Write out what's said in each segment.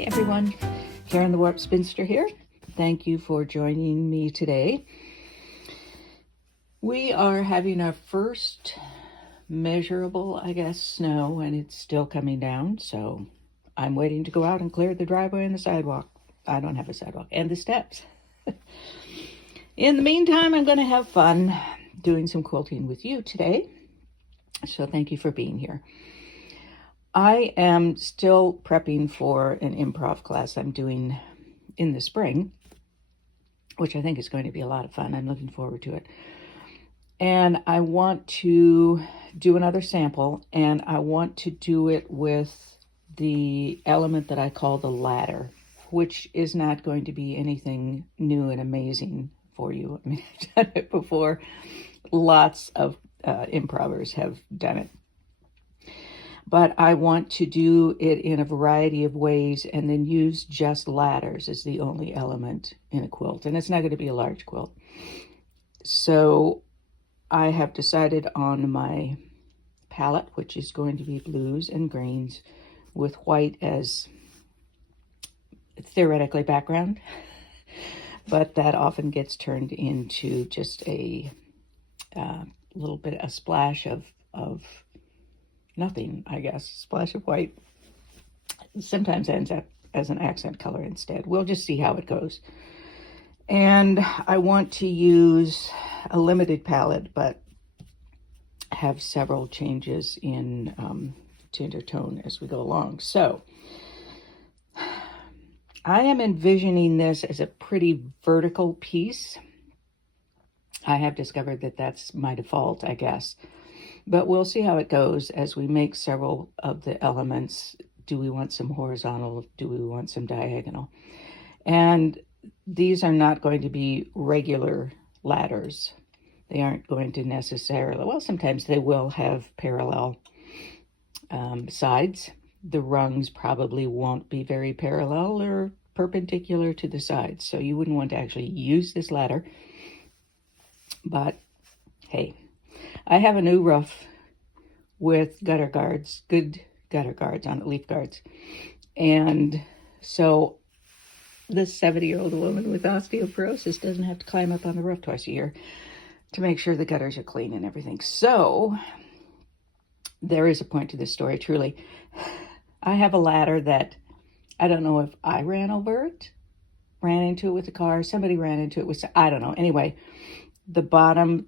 Hey everyone, Karen the Warp Spinster here. Thank you for joining me today. We are having our first measurable, snow, and it's still coming down, so I'm waiting to go out and clear the driveway and the sidewalk. I don't have a sidewalk, and the steps. In the meantime, I'm going to have fun doing some quilting with you today, so thank you for being here. I am still prepping for an improv class I'm doing in the spring, which I think is going to be a lot of fun. I'm looking forward to it. And I want to do another sample, and I want to do it with the element that I call the ladder, which is not going to be anything new and amazing for you. I mean, I've done it before. Lots of improvers have done it. But I want to do it in a variety of ways and then use just ladders as the only element in a quilt. And it's not going to be a large quilt. So I have decided on my palette, which is going to be blues and greens with white as theoretically background. But that often gets turned into just a little bit, a splash of nothing, I guess. Splash of white sometimes ends up as an accent color instead. We'll just see how it goes. And I want to use a limited palette, but have several changes in tint or tone as we go along. So I am envisioning this as a pretty vertical piece. I have discovered that that's my default, I guess. But we'll see how it goes as we make several of the elements. Do we want some horizontal? Do we want some diagonal? And these are not going to be regular ladders. They aren't going to necessarily, well, sometimes they will have parallel sides. The rungs probably won't be very parallel or perpendicular to the sides. So you wouldn't want to actually use this ladder. But hey, I have a new roof with gutter guards, good gutter guards on it, leaf guards. And so this 70-year-old woman with osteoporosis doesn't have to climb up on the roof twice a year to make sure the gutters are clean and everything. So there is a point to this story, truly. I have a ladder that I don't know if I ran over it, ran into it with a car, somebody ran into it with, I don't know. Anyway, the bottom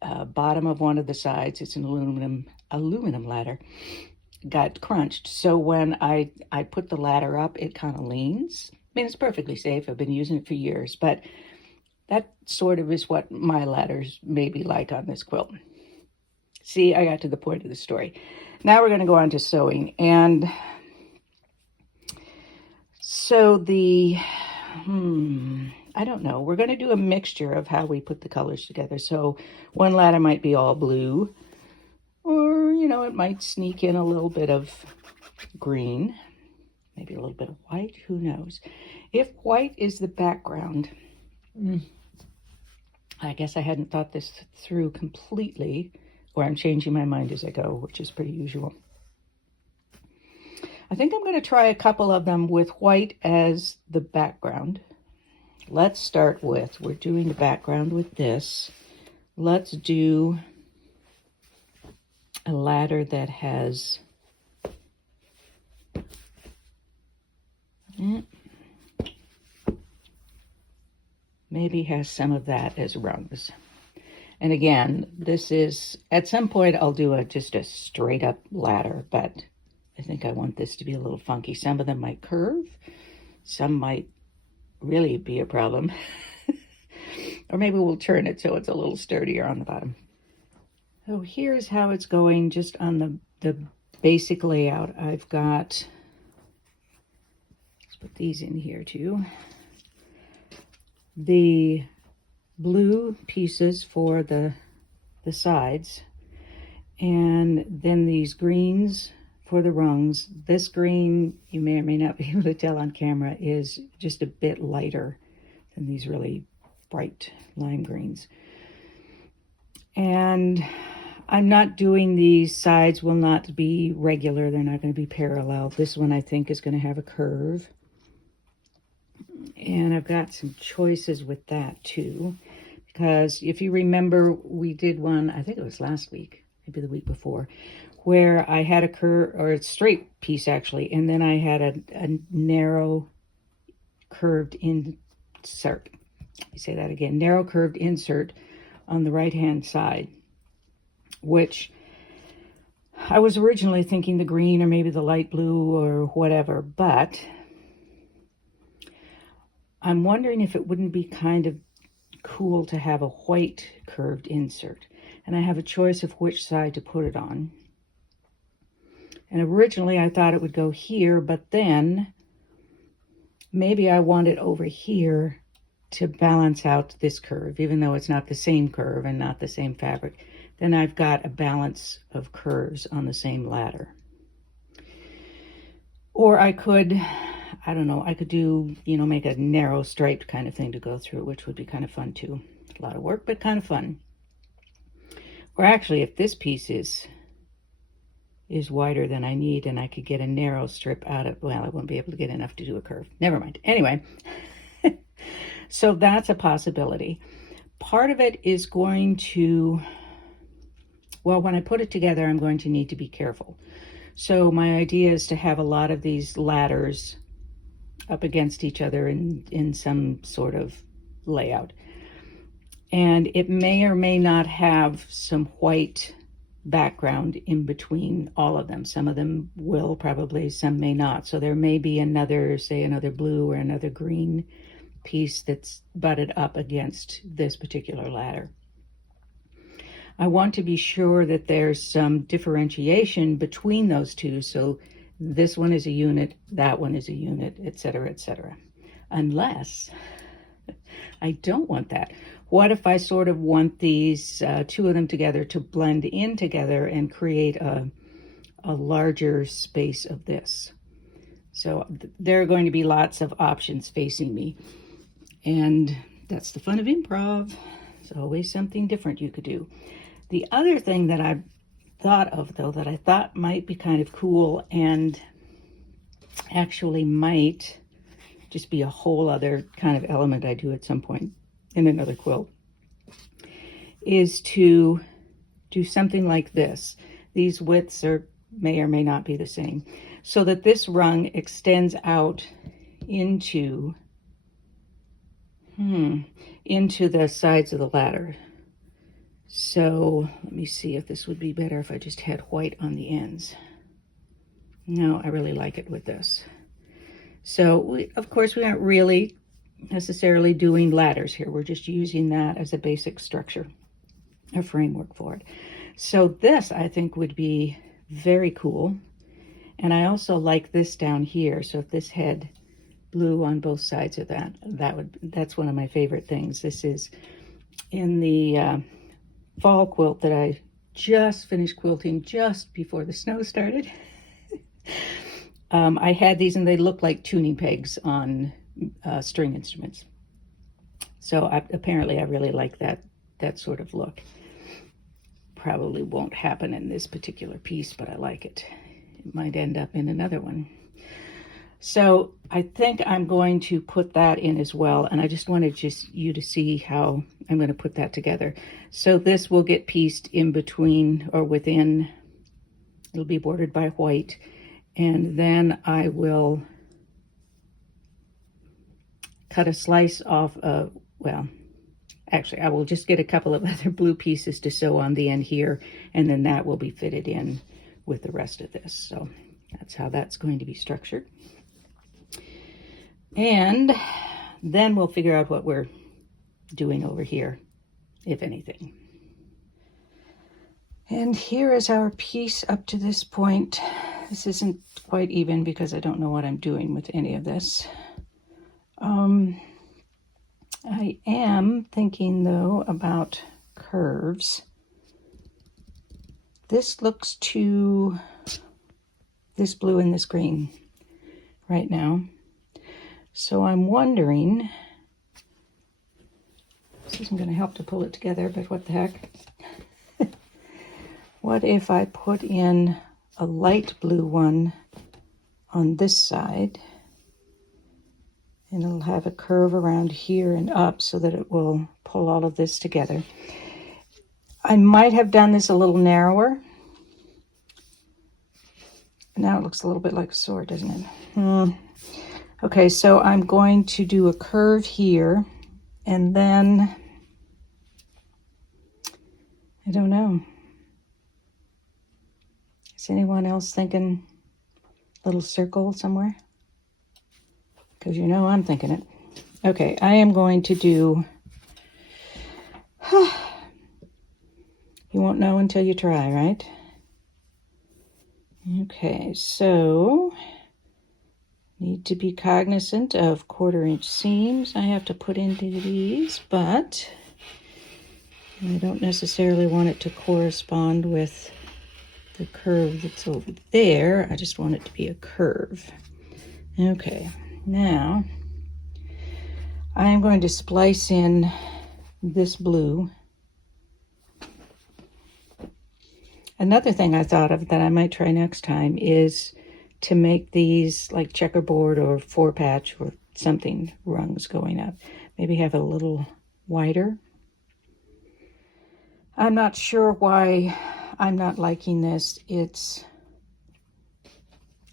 of one of the sides, it's an aluminum ladder, got crunched. So when I put the ladder up, it kind of leans. I mean, it's perfectly safe. I've been using it for years, but that sort of is what my ladders may be like on this quilt. See, I got to the point of the story. Now we're going to go on to sewing. And so I don't know. We're going to do a mixture of how we put the colors together. So one ladder might be all blue, or, it might sneak in a little bit of green, maybe a little bit of white, who knows. If white is the background, I guess I hadn't thought this through completely, or I'm changing my mind as I go, which is pretty usual. I think I'm going to try a couple of them with white as the background. Let's start with, we're doing the background with this. Let's do a ladder that has maybe has some of that as rungs. And again, this is, at some point I'll do just a straight up ladder, but I think I want this to be a little funky. Some of them might curve, some might really be a problem. Or maybe we'll turn it so it's a little sturdier on the bottom. So here's how it's going just on the basic layout. I've got, let's put these in here too. The blue pieces for the sides, and then these greens for the rungs. This green, you may or may not be able to tell on camera, is just a bit lighter than these really bright lime greens. And I'm not doing these sides will not be regular. They're not going to be parallel. This one I think is going to have a curve. And I've got some choices with that too. Because if you remember, we did one, I think it was last week, maybe the week before, where I had a curve, or a straight piece actually, and then I had a narrow curved insert. Let me say that again, narrow curved insert on the right-hand side, which I was originally thinking the green or maybe the light blue or whatever, but I'm wondering if it wouldn't be kind of cool to have a white curved insert. And I have a choice of which side to put it on. And originally I thought it would go here, but then maybe I want it over here to balance out this curve, even though it's not the same curve and not the same fabric. Then I've got a balance of curves on the same ladder. Or I could, I don't know, I could do, make a narrow striped kind of thing to go through, which would be kind of fun too. A lot of work, but kind of fun. Or actually, if this piece is wider than I need and I could get a narrow strip out of, well, I won't be able to get enough to do a curve. Never mind. Anyway, so that's a possibility. Part of it is going to, well, when I put it together, I'm going to need to be careful. So my idea is to have a lot of these ladders up against each other in some sort of layout. And it may or may not have some white background in between all of them. Some of them will probably, some may not. So there may be another, say another blue or another green piece that's butted up against this particular ladder. I want to be sure that there's some differentiation between those two. So this one is a unit, that one is a unit, etc., etc. Unless I don't want that. What if I sort of want these two of them together to blend in together and create a larger space of this? So there are going to be lots of options facing me. And that's the fun of improv. It's always something different you could do. The other thing that I've thought of, though, that I thought might be kind of cool and actually might just be a whole other kind of element I do at some point in another quilt, is to do something like this. These widths may or may not be the same, so that this rung extends out into the sides of the ladder. So let me see if this would be better if I just had white on the ends. No, I really like it with this. So of course we aren't really necessarily doing ladders here. We're just using that as a basic structure, a framework for it. So this I think would be very cool. And I also like this down here. So if this had blue on both sides of that's one of my favorite things. This is in the fall quilt that I just finished quilting just before the snow started. I had these and they look like tuning pegs on string instruments. So apparently I really like that sort of look. Probably won't happen in this particular piece, but I like it. It might end up in another one. So I think I'm going to put that in as well. And I just wanted you to see how I'm going to put that together. So this will get pieced in between or within. It'll be bordered by white. And then I will cut a slice off of, well, actually I will just get a couple of other blue pieces to sew on the end here. And then that will be fitted in with the rest of this. So that's how that's going to be structured. And then we'll figure out what we're doing over here, if anything. And here is our piece up to this point. This isn't quite even because I don't know what I'm doing with any of this. I am thinking, though, about curves. This looks too, this blue and this green right now. So I'm wondering, this isn't going to help to pull it together, but what the heck. What if I put in a light blue one on this side, and it'll have a curve around here and up so that it will pull all of this together. I might have done this a little narrower. Now it looks a little bit like a sword, doesn't it? Okay, so I'm going to do a curve here, and then, I don't know. Is anyone else thinking a little circle somewhere? Because you know I'm thinking it. Okay, I am going to do, you won't know until you try, right? Okay, so need to be cognizant of 1/4 inch seams I have to put into these, but I don't necessarily want it to correspond with the curve that's over there. I just want it to be a curve. Okay, now I am going to splice in this blue. Another thing I thought of that I might try next time is to make these like checkerboard or 4-patch or something rungs going up. Maybe have a little wider. I'm not sure why I'm not liking this.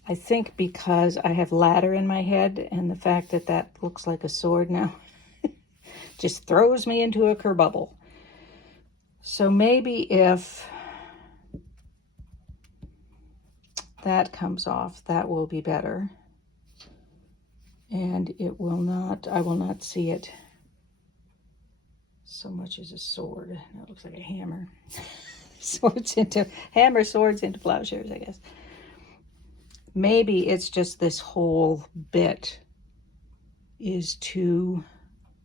I think because I have ladder in my head, and the fact that that looks like a sword now just throws me into a kerbubble. So maybe if that comes off, that will be better. And it will not, I will not see it so much as a sword. That looks like a hammer. Hammer swords into plowshares, I guess. Maybe it's just this whole bit is too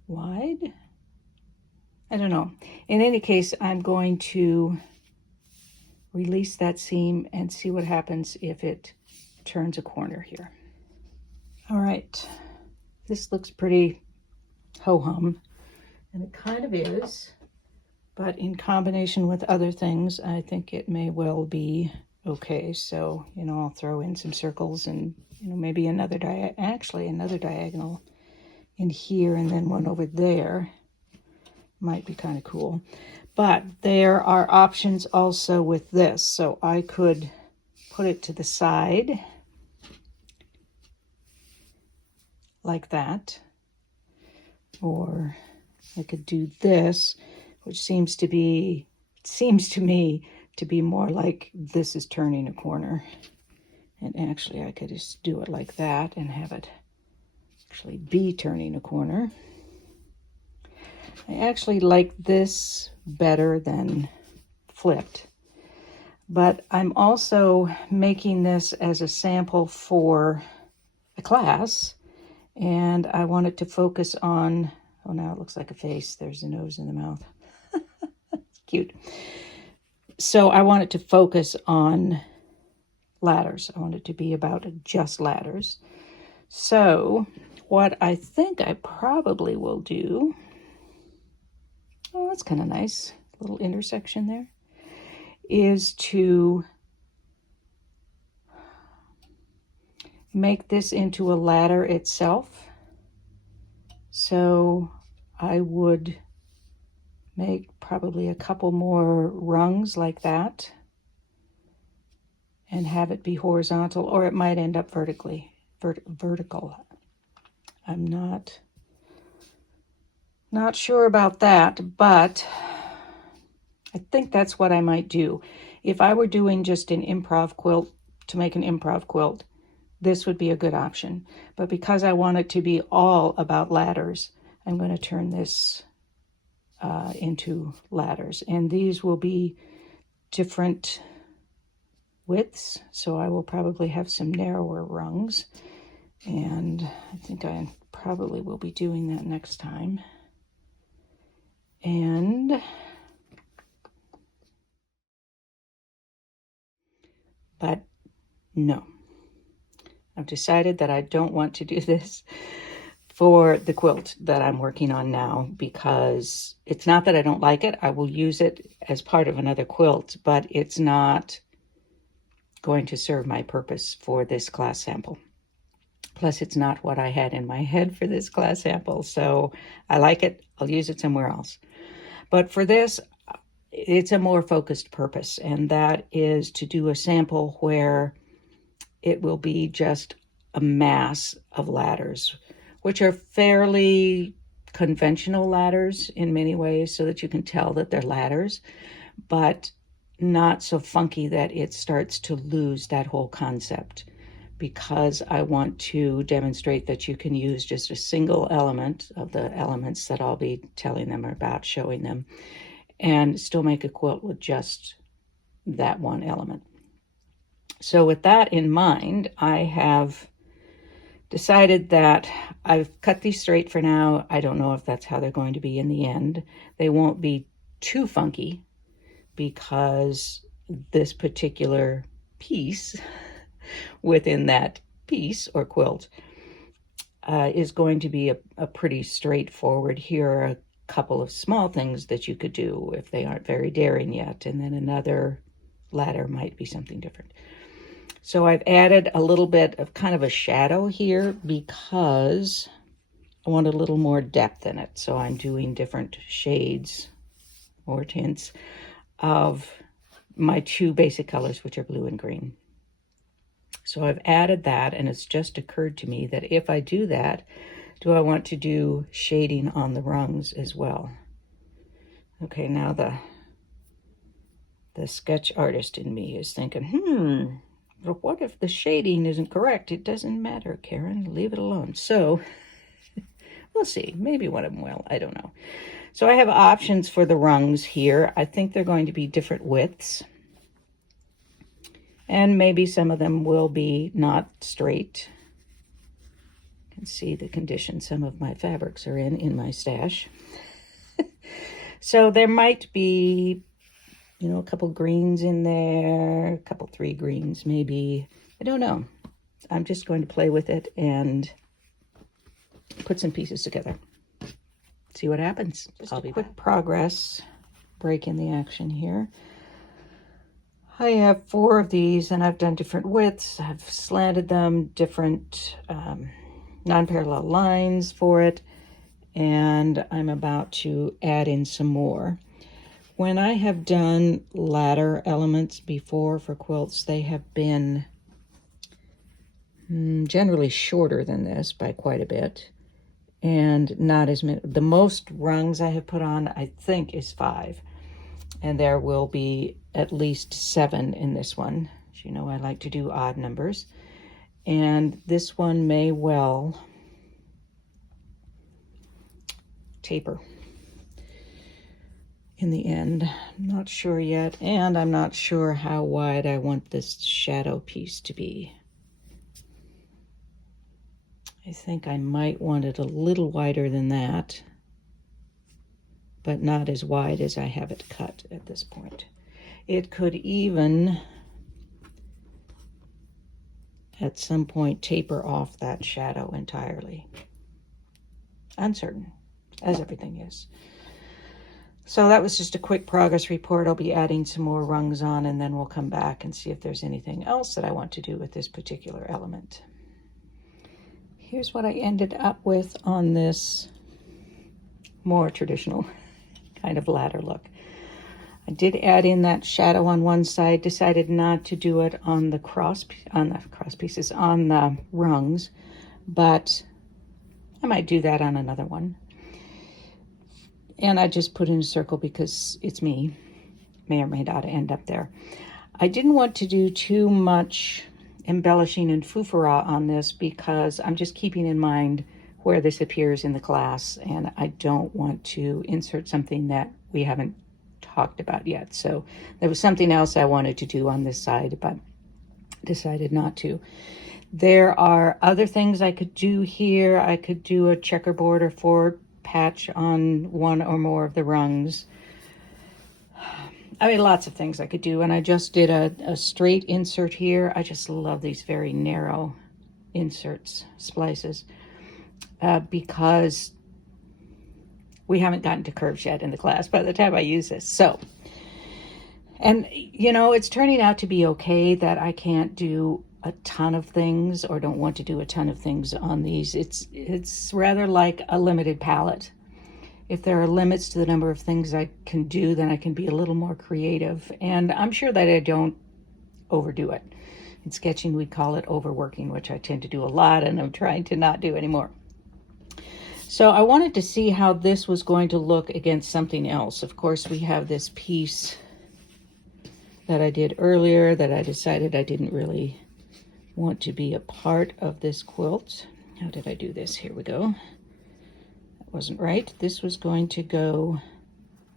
wide. I don't know. In any case, I'm going to release that seam and see what happens if it turns a corner here. All right, this looks pretty ho-hum, and it kind of is, but in combination with other things, I think it may well be okay. So, I'll throw in some circles and, maybe another diagonal in here and then one over there. Might be kind of cool. But there are options also with this. So I could put it to the side like that. Or I could do this, which seems to me to be more like this is turning a corner. And actually I could just do it like that and have it actually be turning a corner. I actually like this better than flipped, but I'm also making this as a sample for a class, and I want it to focus on, oh, now it looks like a face. There's a nose and the mouth. Cute. So I want it to focus on ladders. I want it to be about just ladders. So what I think I probably will do, oh, that's kind of nice, little intersection there, is to make this into a ladder itself. So I would make probably a couple more rungs like that and have it be horizontal, or it might end up vertical. I'm not sure about that, but I think that's what I might do. If I were doing just an improv quilt, to make an improv quilt, this would be a good option. But because I want it to be all about ladders, I'm going to turn this into ladders. And these will be different widths, so I will probably have some narrower rungs. And I think I probably will be doing that next time. But no, I've decided that I don't want to do this for the quilt that I'm working on now, because it's not that I don't like it. I will use it as part of another quilt, but it's not going to serve my purpose for this class sample. Plus, it's not what I had in my head for this class sample. So I like it. I'll use it somewhere else. But for this, it's a more focused purpose, and that is to do a sample where it will be just a mass of ladders, which are fairly conventional ladders in many ways, so that you can tell that they're ladders, but not so funky that it starts to lose that whole concept, because I want to demonstrate that you can use just a single element of the elements that I'll be telling them about, showing them, and still make a quilt with just that one element. So with that in mind, I have decided that I've cut these straight for now. I don't know if that's how they're going to be in the end. They won't be too funky, because this particular piece within that piece or quilt is going to be a pretty straightforward. Here are a couple of small things that you could do if they aren't very daring yet, and then another ladder might be something different. So I've added a little bit of kind of a shadow here because I want a little more depth in it. So I'm doing different shades or tints of my two basic colors, which are blue and green. So I've added that, and it's just occurred to me that if I do that, do I want to do shading on the rungs as well? Okay, now the sketch artist in me is thinking, but what if the shading isn't correct? It doesn't matter, Karen. Leave it alone. So we'll see. Maybe one of them will. I don't know. So I have options for the rungs here. I think they're going to be different widths. And maybe some of them will be not straight. You can see the condition some of my fabrics are in my stash. So there might be, a couple greens in there, a couple 3 greens maybe. I don't know. I'm just going to play with it and put some pieces together. See what happens. Just a quick progress break in the action here. I have 4 of these, and I've done different widths. I've slanted them, different non-parallel lines for it, and I'm about to add in some more. When I have done ladder elements before for quilts, they have been generally shorter than this by quite a bit, and not as many. The most rungs I have put on, I think, is 5. And there will be at least 7 in this one. As you know, I like to do odd numbers. And this one may well taper in the end. I'm not sure yet. And I'm not sure how wide I want this shadow piece to be. I think I might want it a little wider than that, but not as wide as I have it cut at this point. It could even, at some point, taper off that shadow entirely. Uncertain, as everything is. So that was just a quick progress report. I'll be adding some more rungs on, and then we'll come back and see if there's anything else that I want to do with this particular element. Here's what I ended up with on this more traditional kind of ladder look. I did add in that shadow on one side, decided not to do it on the on the rungs, but I might do that on another one. And I just put in a circle because it's me. May or may not end up there. I didn't want to do too much embellishing and foofara on this because I'm just keeping in mind where this appears in the class, and I don't want to insert something that we haven't talked about yet. So there was something else I wanted to do on this side, but decided not to. There are other things I could do here. I could do a checkerboard or 4 patch on one or more of the rungs. I mean, lots of things I could do, and I just did a straight insert here. I just love these very narrow inserts, splices. because we haven't gotten to curves yet in the class by the time I use this. So, and you know, it's turning out to be okay that I can't do a ton of things or don't want to do a ton of things on these. It's rather like a limited palette. If there are limits to the number of things I can do, then I can be a little more creative. And I'm sure that I don't overdo it. In sketching, we call it overworking, which I tend to do a lot, and I'm trying to not do anymore. So I wanted to see how this was going to look against something else. Of course, we have this piece that I did earlier that I decided I didn't really want to be a part of this quilt. How did I do this? Here we go. That wasn't right. This was going to go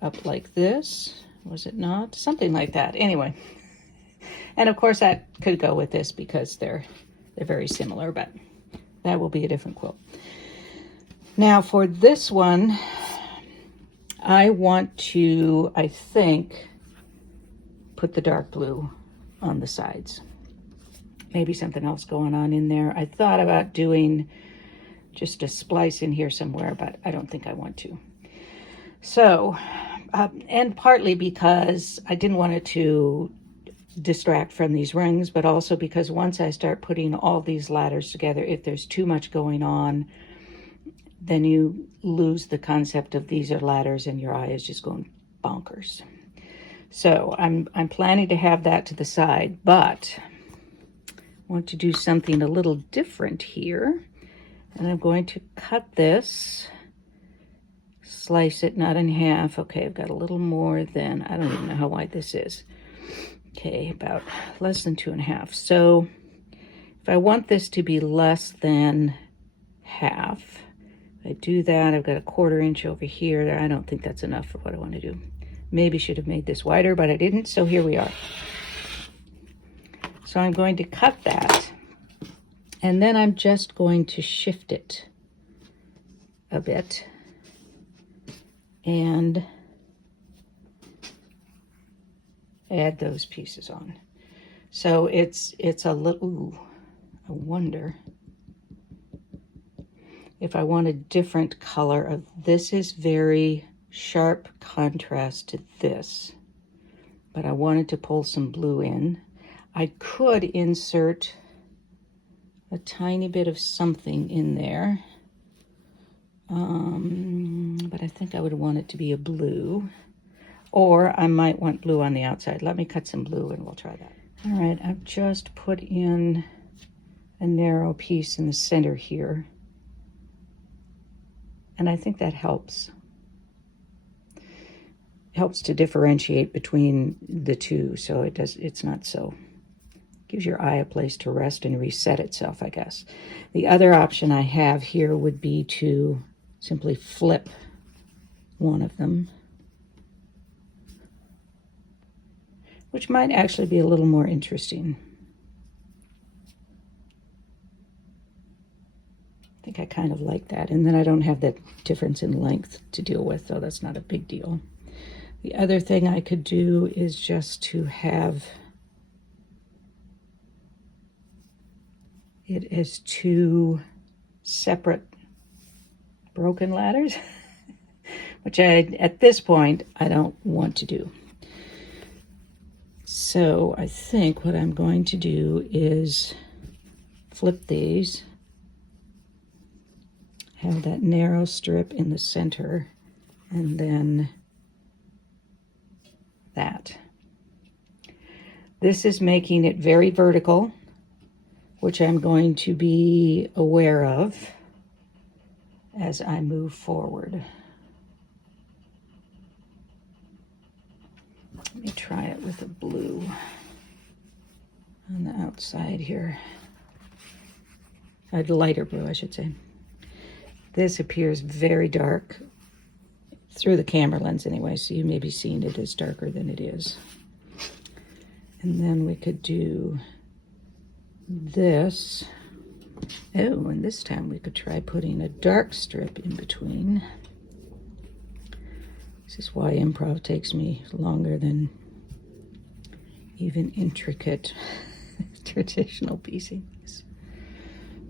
up like this, was it not? Something like that. Anyway. And of course that could go with this because they're very similar, but that will be a different quilt. Now for this one, I want to, I think, put the dark blue on the sides. Maybe something else going on in there. I thought about doing just a splice in here somewhere, but I don't think I want to. So, and partly because I didn't want it to distract from these rings, but also because once I start putting all these ladders together, if there's too much going on, then you lose the concept of these are ladders and your eye is just going bonkers. So I'm planning to have that to the side, but I want to do something a little different here. And I'm going to cut this, slice it not in half. Okay, I've got a little more than, I don't even know how wide this is. Okay, about less than 2.5. So if I want this to be less than half, if I do that, I've got a 1/4 inch over here. I don't think that's enough for what I want to do. Maybe should have made this wider, but I didn't, so here we are. So I'm going to cut that, and then I'm just going to shift it a bit and add those pieces on. So it's a little, ooh, I wonder if I want a different color of, this is very sharp contrast to this, but I wanted to pull some blue in. I could insert a tiny bit of something in there, but I think I would want it to be a blue. Or I might want blue on the outside. Let me cut some blue and we'll try that. All right, I've just put in a narrow piece in the center here. And I think that helps. Helps to differentiate between the two, so it's not so, gives your eye a place to rest and reset itself, I guess. The other option I have here would be to simply flip one of them, which might actually be a little more interesting. I think I kind of like that. And then I don't have that difference in length to deal with, so that's not a big deal. The other thing I could do is just to have it as 2 separate broken ladders, which at this point, I don't want to do. So I think what I'm going to do is flip these, have that narrow strip in the center, and then that. This is making it very vertical, which I'm going to be aware of as I move forward. Let me try it with a blue on the outside here. A lighter blue, I should say. This appears very dark through the camera lens anyway, so you may be seeing it as darker than it is. And then we could do this. Oh, and this time we could try putting a dark strip in between. This is why improv takes me longer than even intricate traditional piecing.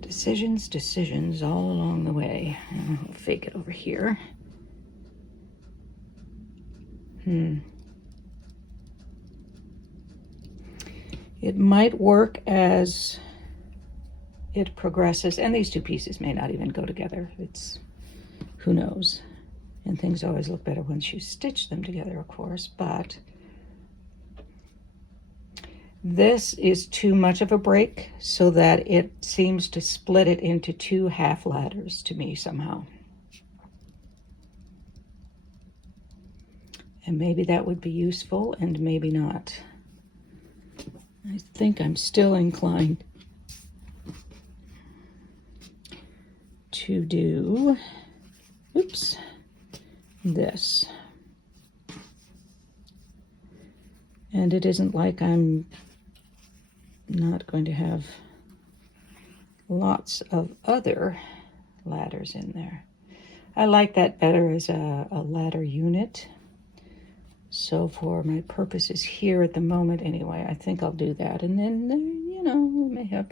To Decisions, decisions all along the way. I'll fake it over here. It might work as it progresses, and these two pieces may not even go together. It's, who knows? And things always look better once you stitch them together, of course, but this is too much of a break so that it seems to split it into two half ladders to me somehow. And maybe that would be useful and maybe not. I think I'm still inclined to do, oops, this. And it isn't like I'm not going to have lots of other ladders in there. I like that better as a ladder unit. So for my purposes here at the moment anyway, I think I'll do that. And then, you know, we may have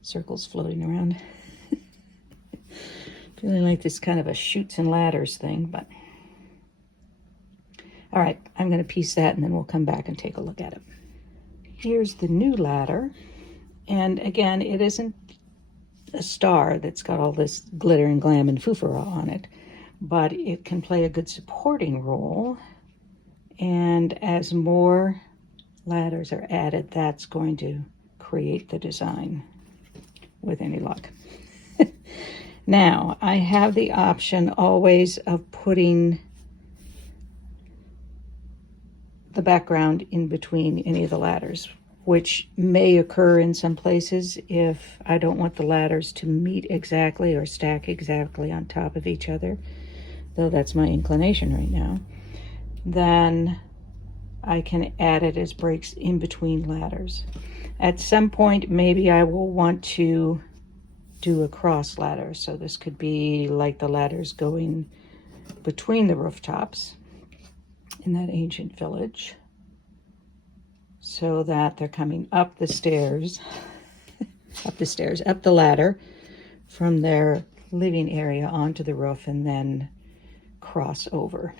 circles floating around. Feeling like this kind of a chutes and ladders thing, but all right, I'm going to piece that and then we'll come back and take a look at it. Here's the new ladder. And again, it isn't a star that's got all this glitter and glam and foofara on it, but it can play a good supporting role. And as more ladders are added, that's going to create the design with any luck. Now, I have the option always of putting the background in between any of the ladders, which may occur in some places if I don't want the ladders to meet exactly or stack exactly on top of each other, though that's my inclination right now. Then I can add it as breaks in between ladders. At some point, maybe I will want to do a cross ladder. So this could be like the ladders going between the rooftops in that ancient village, so that they're coming up the stairs, up the ladder from their living area onto the roof and then cross over,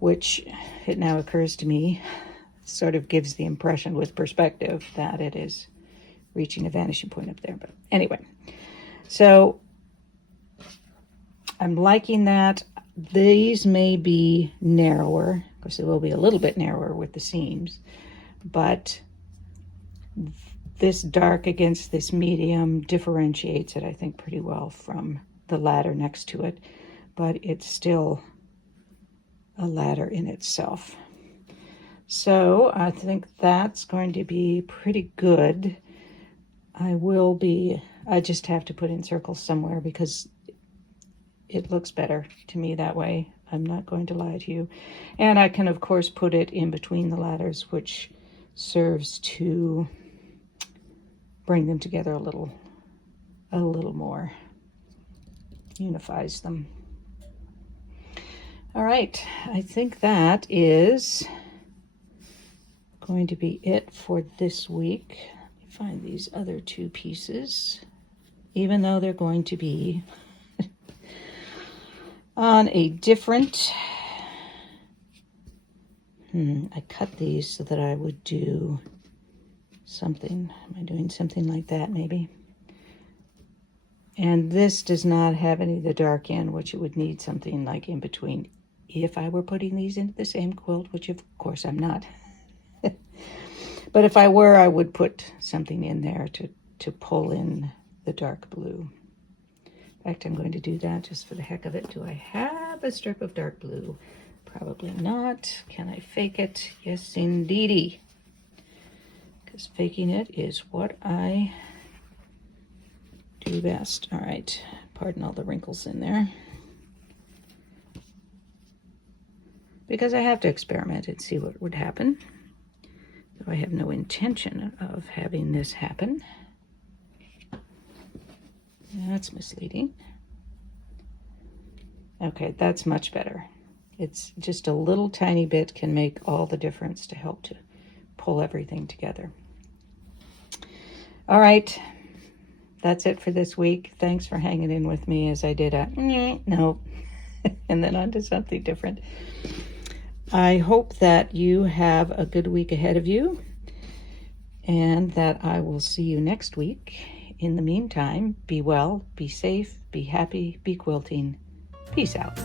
which it now occurs to me sort of gives the impression with perspective that it is reaching a vanishing point up there. But anyway, so I'm liking that. These may be narrower. Of course, it will be a little bit narrower with the seams, but this dark against this medium differentiates it, I think, pretty well from the ladder next to it, but it's still a ladder in itself. So I think that's going to be pretty good. I just have to put in circles somewhere because it looks better to me that way. I'm not going to lie to you. And I can, of course, put it in between the ladders, which serves to bring them together a little more, unifies them. All right, I think that is going to be it for this week. Let me find these other two pieces, even though they're going to be on a different, I cut these so that I would do something. Am I doing something like that maybe? And this does not have any of the dark end, which it would need something like in between if I were putting these into the same quilt, which of course I'm not. But if I were, I would put something in there to pull in the dark blue. In fact, I'm going to do that just for the heck of it. Do I have a strip of dark blue? Probably not. Can I fake it? Yes, indeedy. Because faking it is what I do best. All right, pardon all the wrinkles in there. Because I have to experiment and see what would happen. Though I have no intention of having this happen. That's misleading. Okay, that's much better. It's just a little tiny bit can make all the difference to help to pull everything together. All right, that's it for this week. Thanks for hanging in with me as I did a no, and then on to something different. I hope that you have a good week ahead of you and that I will see you next week. In the meantime, be well, be safe, be happy, be quilting. Peace out.